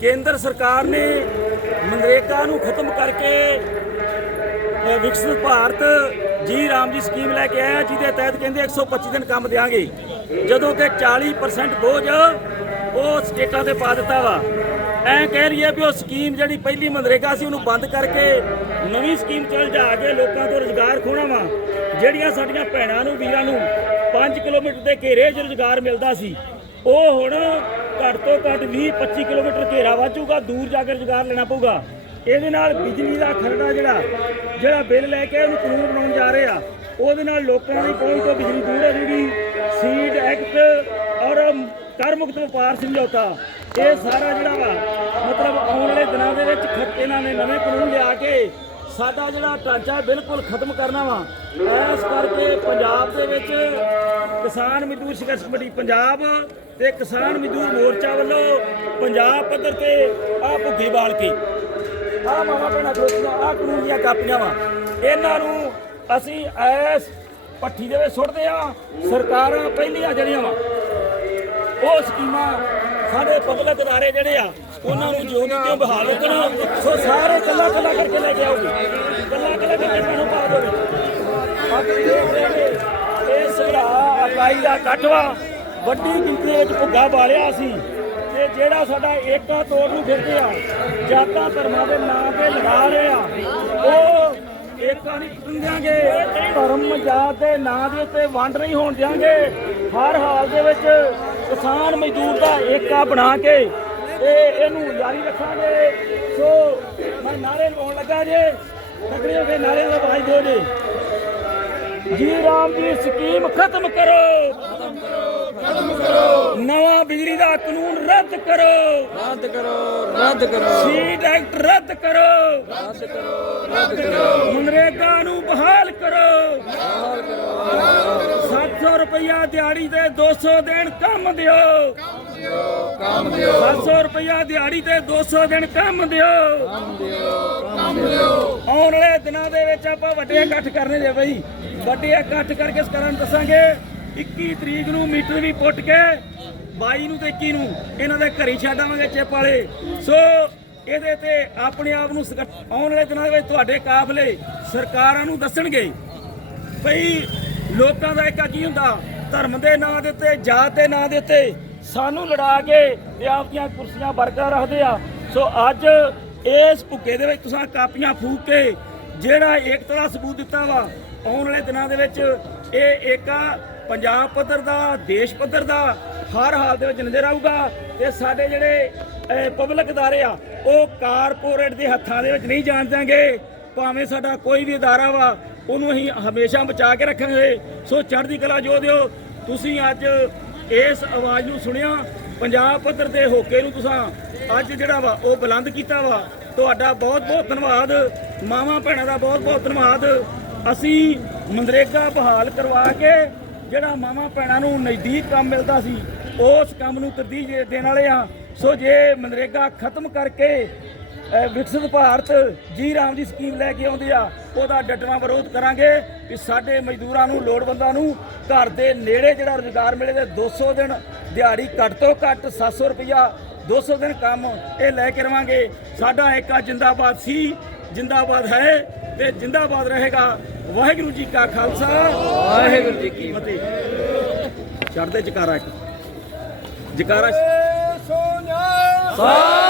ਕੇਂਦਰ ਸਰਕਾਰ ਨੇ ਮਨਰੇਗਾ ਨੂੰ ਖਤਮ ਕਰਕੇ ਵਿਕਸਿਤ ਭਾਰਤ ਜੀ ਰਾਮ ਜੀ ਸਕੀਮ ਲੈ ਕੇ ਆਇਆ, ਜਿਹਦੇ ਤਹਿਤ ਕਹਿੰਦੇ 125 ਦਿਨ ਕੰਮ ਦੇਾਂਗੇ ਜਦੋਂ ਕਿ 40% ਬੋਝ ਉਹ ਸਟੇਟਾਂ ਤੇ ਪਾ ਦਿੱਤਾ ਵਾ। ਐ ਕਹਿ ਰਹੀ ਹੈ ਵੀ ਉਹ ਸਕੀਮ ਜਿਹੜੀ ਪਹਿਲੀ ਮਨਰੇਗਾ ਸੀ, ਉਹਨੂੰ ਬੰਦ ਕਰਕੇ ਨਵੀਂ ਸਕੀਮ ਚੱਲ ਜਾ ਕੇ ਲੋਕਾਂ ਤੋਂ ਰੁਜ਼ਗਾਰ ਖੋਣਾ ਵਾ। ਜਿਹੜੀਆਂ ਸਾਡੀਆਂ ਭੈਣਾਂ ਨੂੰ, ਵੀਰਾਂ ਨੂੰ 5 ਕਿਲੋਮੀਟਰ ਦੇ ਘੇਰੇ 'ਚ ਰੁਜ਼ਗਾਰ ਮਿਲਦਾ ਸੀ, ਉਹ ਹੁਣ ਘੱਟ ਤੋਂ ਘੱਟ 20 25 ਕਿਲੋਮੀਟਰ ਘੇਰਾ ਵਾਚੂਗਾ ਦੂਰ ਜਾ ਕੇ ਰੁਜ਼ਗਾਰ ਲੈਣਾ ਪਊਗਾ। ਇਹਦੇ ਨਾਲ ਬਿਜਲੀ ਦਾ ਖਰੜਾ ਜਿਹੜਾ ਜਿਹੜਾ ਬਿੱਲ ਲੈ ਕੇ ਉਹਨੂੰ ਕਾਨੂੰਨ ਬਣਾਉਣ ਜਾ ਰਹੇ ਆ, ਉਹਦੇ ਨਾਲ ਲੋਕਾਂ ਦੀ ਪਹੁੰਚ ਤੋਂ ਬਿਜਲੀ ਦੂਰ ਹੋ ਜੂਗੀ ਸੀਡ ਐਕਟ ਔਰ ਕਰ ਮੁਕਤ ਵਪਾਰ ਸਮਝੌਤਾ, ਇਹ ਸਾਰਾ ਜਿਹੜਾ ਵਾ, ਮਤਲਬ ਆਉਣ ਵਾਲੇ ਦਿਨਾਂ ਦੇ ਵਿੱਚ ਖ- ਇਹਨਾਂ ਨੇ ਨਵੇਂ ਕਾਨੂੰਨ ਲਿਆ ਕੇ ਸਾਡਾ ਜਿਹੜਾ ਢਾਂਚਾ ਬਿਲਕੁਲ ਖਤਮ ਕਰਨਾ ਵਾ। ਇਸ ਕਰਕੇ ਪੰਜਾਬ ਦੇ ਵਿੱਚ ਕਿਸਾਨ ਮਜ਼ਦੂਰ ਸੰਘਰਸ਼ ਕਮੇਟੀ, ਪੰਜਾਬ ਤੇ ਕਿਸਾਨ ਮਜ਼ਦੂਰ ਮੋਰਚਾ ਵੱਲੋਂ ਪੰਜਾਬ ਪੱਧਰ ਤੇ ਆ ਭੁੱਗੀ ਬਾਲ ਕੇ। ਆ ਮਾਵਾ ਭੈਣਾਂ ਖੋਤੀਆਂ ਆ ਕਾਨੂੰਨ ਦੀਆਂ ਕਾਪੀਆਂ ਵਾ। ਇਹਨਾਂ ਨੂੰ ਅਸੀਂ ਐਸ ਪੱਠੀ ਦੇ ਵਿੱਚ ਸੁੱਟਦੇ ਆ ਸਰਕਾਰਾਂ ਪਹਿਲੀਆਂ ਜਿਹੜੀਆਂ ਵਾ, ਉਹ ਸਕੀਮਾਂ ਸਾਡੇ ਪਬਲਿਕ ਅਦਾਰੇ ਜਿਹੜੇ ਆ, ਉਹਨਾਂ ਨੂੰ ਜਿਉਂ ਦੀ ਬਹਾਲ ਰੱਖਣ, ਸੋ ਸਾਰੇ ਕੱਲਾ ਕੱਲਾ ਕਰਕੇ ਲੈ ਕੇ ਆਓਗੇ। ਕੱਲਾ ਕੱਲਾ ਕਰਕੇ ਮੈਨੂੰ ਪਾ ਦਿਓ। ਇਸ ਦੇਖ ਅਕਾਈ ਦਾ ਇਕੱਠ ਵੱਡੀ ਗਿਣਤੀ ਵਿੱਚ ਭੁੱਗਾ ਬਾਲਿਆ ਸੀ ਤੇ ਜਿਹੜਾ ਸਾਡਾ ਏਕਾ ਤੋੜ ਨੂੰ ਫਿਰਦੇ ਆ ਜਾਤਾਂ ਧਰਮਾਂ ਦੇ ਨਾਂ ਤੇ ਲਗਾ ਰਹੇ ਆ ਉਹ ਏਕਾ ਨਹੀਂ ਟੁੱਟਣ ਧਰਮ ਜਾਤ ਦੇ ਨਾਂ ਦੇ ਉੱਤੇ ਵੰਡ ਨਹੀਂ ਹੋਣ ਦਿਆਂਗੇ। ਹਰ ਹਾਲ ਦੇ ਵਿੱਚ ਕਿਸਾਨ ਮਜ਼ਦੂਰ ਦਾ ਏਕਾ ਬਣਾ ਕੇ ਤੇ ਇਹਨੂੰ ਜਾਰੀ ਰੱਖਾਂਗੇ। ਸੋ ਮੈਂ ਨਾਰੇ ਲਗਾਉਣ ਲੱਗਾ ਜੇ, ਤਕੜੇ ਹੋ ਕੇ ਨਾਰਿਆਂ ਦਾ ਆਵਾਜ਼ ਦਿਓ ਜੀ। ਜੀ ਰਾਮ ਦੀ ਸਕੀਮ ਖਤਮ ਕਰੋ ਖਤਮ ਕਰੋ। ਖਤਮ ਕਰੋ। ਨਵਾਂ ਬਿਜਲੀ ਦਾ ਕਾਨੂੰਨ ਰੱਦ ਕਰੋ। ਰੱਦ ਕਰੋ ਰੱਦ ਕਰੋ। ਸੀਟ ਐਕਟ ਰੱਦ ਕਰੋ। ਰੱਦ ਕਰੋ ਰੱਦ ਕਰੋ। ਮਨਰੇਗਾ ਨੂੰ ਬਹਾਲ ਕਰੋ। ਬਾਹਰ ਕਰੋ। 700 ਰੁਪਇਆ ਦਿਹਾੜੀ ਤੇ 200 ਦਿਨ ਕੰਮ ਦਿਓ। ਕੰਮ ਦਿਓ 700 ਰੁਪਇਆ ਦਿਹਾੜੀ ਤੇ 200 ਦਿਨ ਕੰਮ ਦਿਓ। ਕੰਮ ਦਿਓ ਕੰਮ ਦਿਓ। ਆਉਣ ਵਾਲੇ ਦਿਨਾਂ ਦੇ ਵਿੱਚ ਆਪਾਂ ਵੱਡੇ ਇਕੱਠ ਕਰਨੇ ਜੇ ਬਈ। ਵੱਡੇ ਇਕੱਠ ਕਰਕੇ ਸਕਾਰਾਂ ਨੂੰ ਦੱਸਾਂਗੇ। 21 ਤਰੀਕ ਨੂੰ ਮੀਟਰ ਵੀ ਪੁੱਟ ਕੇ 22 ਨੂੰ ਤੇ 21 ਨੂੰ ਇਹਨਾਂ ਦੇ ਘਰੀ ਛੱਡਾਂਗੇ ਚਿੱਪ ਵਾਲੇ। ਸੋ ਇਹਦੇ ਤੇ ਆਪਣੇ ਆਪ ਨੂੰ ਆਉਣ ਵਾਲੇ ਦਿਨਾਂ ਦੇ ਵਿੱਚ ਤੁਹਾਡੇ ਕਾਫਲੇ ਸਰਕਾਰਾਂ ਨੂੰ ਦੱਸਣਗੇ ਭਈ ਲੋਕਾਂ ਦਾ ਇੱਕ ਕੀ ਹੁੰਦਾ, ਧਰਮ ਦੇ ਨਾਂ ਦੇ ਉੱਤੇ, ਜਾਤ ਦੇ ਨਾਂ ਦੇ ਉੱਤੇ ਸਾਨੂੰ ਲੜਾ ਕੇ ਤੇ ਆਪਦੀਆਂ ਕੁਰਸੀਆਂ ਬਰਕਰਾਰ ਰੱਖਦੇ ਆ। ਸੋ ਅੱਜ ਇਸ ਭੁੱਕੇ ਦੇ ਵਿੱਚ ਤੁਸੀਂ ਕਾਪੀਆਂ ਫੂਕ ਕੇ ਜਿਹੜਾ ਏਕਤਾ ਦਾ ਸਬੂਤ ਦਿੱਤਾ ਵਾ, ਆਉਣ ਵਾਲੇ ਦਿਨਾਂ ਦੇ ਵਿੱਚ ਇਹ ਏਕਾ ਪੰਜਾਬ ਪੱਧਰ ਦਾ, ਦੇਸ਼ ਪੱਧਰ ਦਾ ਹਰ ਹਾਲ ਦੇ ਵਿੱਚ ਨਜ਼ਰ ਆਊਗਾ ਤੇ ਸਾਡੇ ਜਿਹੜੇ ਪਬਲਿਕ ਅਦਾਰੇ ਆ, ਉਹ ਕਾਰਪੋਰੇਟ ਦੇ ਹੱਥਾਂ ਦੇ ਵਿੱਚ ਨਹੀਂ ਜਾਣ ਦਿਆਂਗੇ। ਭਾਵੇਂ ਸਾਡਾ ਕੋਈ ਵੀ ਅਦਾਰਾ ਵਾ, ਉਹਨੂੰ ਅਸੀਂ ਹਮੇਸ਼ਾ ਬਚਾ ਕੇ ਰੱਖਾਂਗੇ। ਸੋ ਚੜ੍ਹਦੀ ਕਲਾ ਜੋ ਦਿਓ, ਤੁਸੀਂ ਅੱਜ ਇਸ ਆਵਾਜ਼ ਨੂੰ ਸੁਣਿਆ, ਪੰਜਾਬ ਪੱਧਰ ਦੇ ਹੋਕੇ ਨੂੰ ਤੁਸੀਂ ਅੱਜ ਜਿਹੜਾ ਵਾ, ਉਹ ਬੁਲੰਦ ਕੀਤਾ ਵਾ। ਤੁਹਾਡਾ ਬਹੁਤ ਬਹੁਤ ਧੰਨਵਾਦ ਮਾਵਾਂ ਭੈਣਾਂ ਦਾ ਬਹੁਤ ਬਹੁਤ ਧੰਨਵਾਦ। ਅਸੀਂ ਮਨਰੇਗਾ ਬਹਾਲ ਕਰਵਾ ਕੇ ਜਿਹੜਾ ਮਾਵਾਂ ਭੈਣਾਂ ਨੂੰ ਨਜ਼ਦੀਕ ਕੰਮ ਮਿਲਦਾ ਸੀ, ਉਸ ਕੰਮ ਨੂੰ ਤਰਜੀਹ ਦੇਣ ਵਾਲੇ ਆ। ਸੋ ਜੇ ਮਨਰੇਗਾ ਖਤਮ ਕਰਕੇ ਵਿਕਸਿਤ ਭਾਰਤ ਜੀ ਰਾਮ ਜੀ ਸਕੀਮ ਲੈ ਕੇ ਆਉਂਦੇ ਆ, ਉਹਦਾ ਡਟਵਾ ਵਿਰੋਧ ਕਰਾਂਗੇ ਕਿ ਸਾਡੇ ਮਜ਼ਦੂਰਾਂ ਨੂੰ, ਲੋੜਵੰਦਾਂ ਨੂੰ ਘਰ ਦੇ ਨੇੜੇ ਜਿਹੜਾ ਰੁਜ਼ਗਾਰ ਮਿਲੇ ਤੇ 200 ਦਿਨ ਦਿਹਾੜੀ ਘੱਟ ਤੋਂ ਘੱਟ 700 ਰੁਪਇਆ 200 ਦਿਨ ਕੰਮ ਇਹ ਲੈ ਕੇ ਰਵਾਂਗੇ। ਸਾਡਾ ਏਕਾ ਜਿੰਦਾਬਾਦ ਸੀ, ਜਿੰਦਾਬਾਦ ਹੈ। ਤੇ ਜਿੰਦਾਬਾਦ ਰਹੇਗਾ। ਵਾਹਿਗੁਰੂ ਜੀ ਕਾ ਖਾਲਸਾ। ਵਾਹਿਗੁਰੂ ਜੀ ਕੀ ਫਤਿਹ। ਛੱਡ ਦੇ ਜਕਾਰਾ ਇੱਕ। ਜਕਾਰਾ ਸੋਨਾ।